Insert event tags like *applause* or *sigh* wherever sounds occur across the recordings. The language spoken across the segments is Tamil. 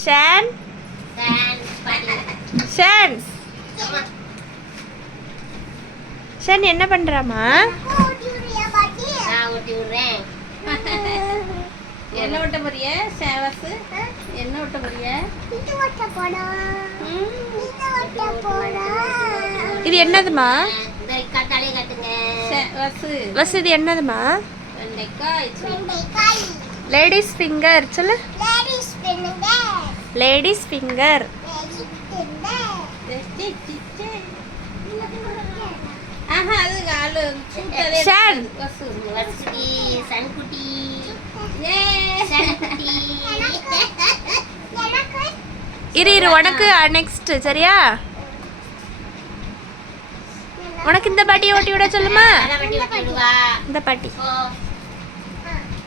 ஷான் ஷான் ஷான் என்ன பண்றாமா என்ன விட்ட போறிய? சேவஸ் என்ன விட்ட போறிய? இது என்னதுமா? இந்த கத்தாலே கட்டுங்க சேவஸ் பஸ் இது என்னதுமா லேடிஸ் ஃபிங்கர் சொல்லு. லேடிஸ் ஃபிங்கர் ஏ சன்குட்டி இரு இரு உனக்கு நெக்ஸ்ட் சரியா? உனக்கு இந்த பாட்டியை ஓட்டி விட சொல்லுமா? இந்த பாட்டி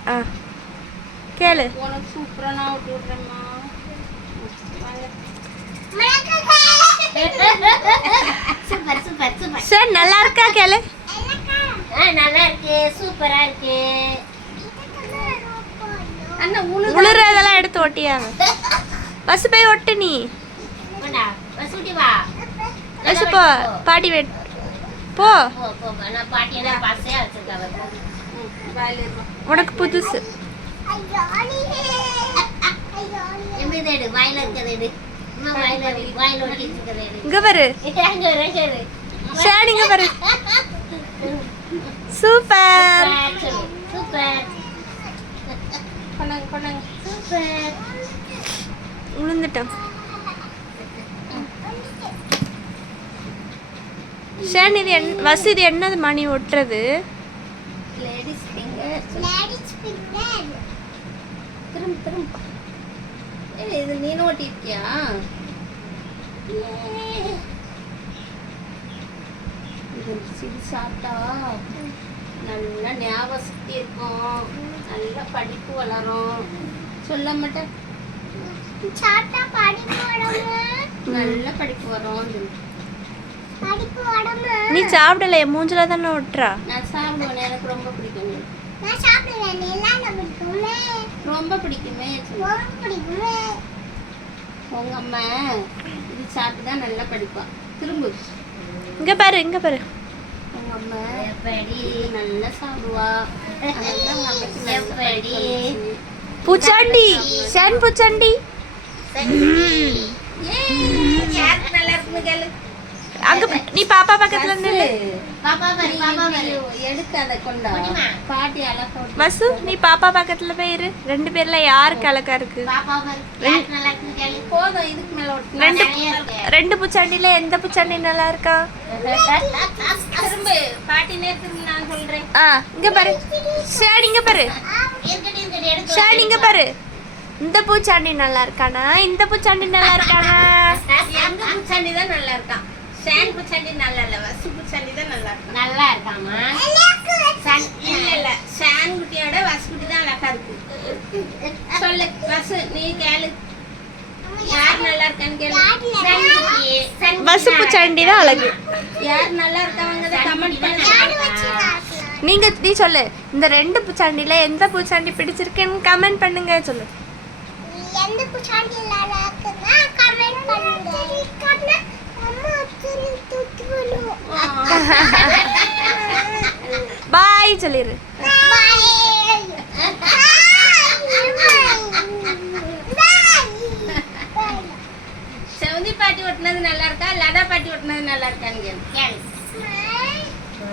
ஆ. கேளு. உனக்கு சூப்பரா நான் விட்டு விடுறேம்மா. Super super super. சார் நல்லா இருக்கா கேளு? ஆ நல்லா இருக்கு. சூப்பரா இருக்கு உளுறதெல்லாம் எடுத்து ஓட்டியாங்க பஸ் போய் ஒட்டு நீ. பஸ் போ பாட்டி வெட் போ. உனக்கு புதுசு. எப்படி எடு? வாயில இருக்கிறது இங்க பாரு. ஷான் இங்க பாரு. சூப்பர். சூப்பர் கொண்டாங்க கொண்டாங்க. சூப்பர். விழுந்துட்டோம் ஷான் இது என் வசு இது என்னது மணி ஒட்டுறது? லேடிஸ் ஃபிங்கர் திரும்ப திரும்ப. இது நீ ஓட்டிருக்கியா? இது இது சாப்பிட்டா நல்லா ஞாபக சக்தி இருக்கும். நல்லா படிப்பு வளரும். சொல்ல மாட்டேன். நல்ல படிப்பு வரும். நீ சாப்பிடல என் மூஞ்சில தானே ஒட்டுறா. நான் சாப்பிடுவேன். எனக்கு ரொம்ப பிடிக்கும். ரொம்ப பிடிக்குமே. உங்க அம்மா இது சாப்பிட்டு தான் நல்லா படிப்பா. திரும்ப. இங்க பாரு இங்க பாரு. உங்க அம்மா எப்படி இது நல்லா சாப்பிடுவா. அதனால உங்க அம்மாக்கு நல்லா எப்படி? படிப்பு வந்துச்சு. பூச்சாண்டி. ஷான் பூச்சாண்டி. யாருக்கு நல்லா இருக்குன்னு கேளு. அங்க பா- நீ பாப்பா பக்கத்துல வசு நீ பாப்பா பக்கத்துல போயிரு ரெண்டு பேர்ல யாருக்கு அழகா இருக்கு? ரெண்டு பூச்சாண்டில எந்த பூச்சாண்டி நல்லா இருக்கா? திரும்ப பாட்டி நேரத்துக்கு நான் சொல்றேன். ஆ இங்க பாரு. ஷான் இங்க பாரு. ஷான் இங்க பாரு. இந்த பூச்சாண்டி நல்லா இருக்கானா? இந்த பூச்சாண்டி நல்லா இருக்கானா? எங்க பூச்சாண்டி தான் நல்லா இருக்கான். ஷான் பூச்சாண்டி நல்லா இல்ல வசு பூச்சாண்டி தான் நல்லா இருக்கான் நல்லா இருக்காமா சன் இல்ல இல்ல. ஷான் குட்டியோட வசு குட்டி தான் அழகா இருக்கு சொல்லு வசு நீ கேளு. யார் நல்லா இருக்கான்னு கேளு. பஸ் பூச்சாண்டி தான் அழகு. யார் நல்லா இருக்காங்க கமெண்ட் பண்ணுங்க. நீங்க நீ சொல்லு. இந்த ரெண்டு பூச்சாண்டில எந்த பூச்சாண்டி பிடிச்சிருக்குன்னு கமெண்ட் பண்ணுங்க சொல்லு. எந்த பூச்சாண்டி நல்லா இருக்குன்னா கமெண்ட் பண்ணுங்க. *laughs* பாய் சொல்லிரு செவந்தி பாட்டி ஒட்டினது நல்லா இருக்கா லதா பாட்டி ஒட்டினது நல்லா இருக்கான்னு கேளு கேளு. Bye. ஆ.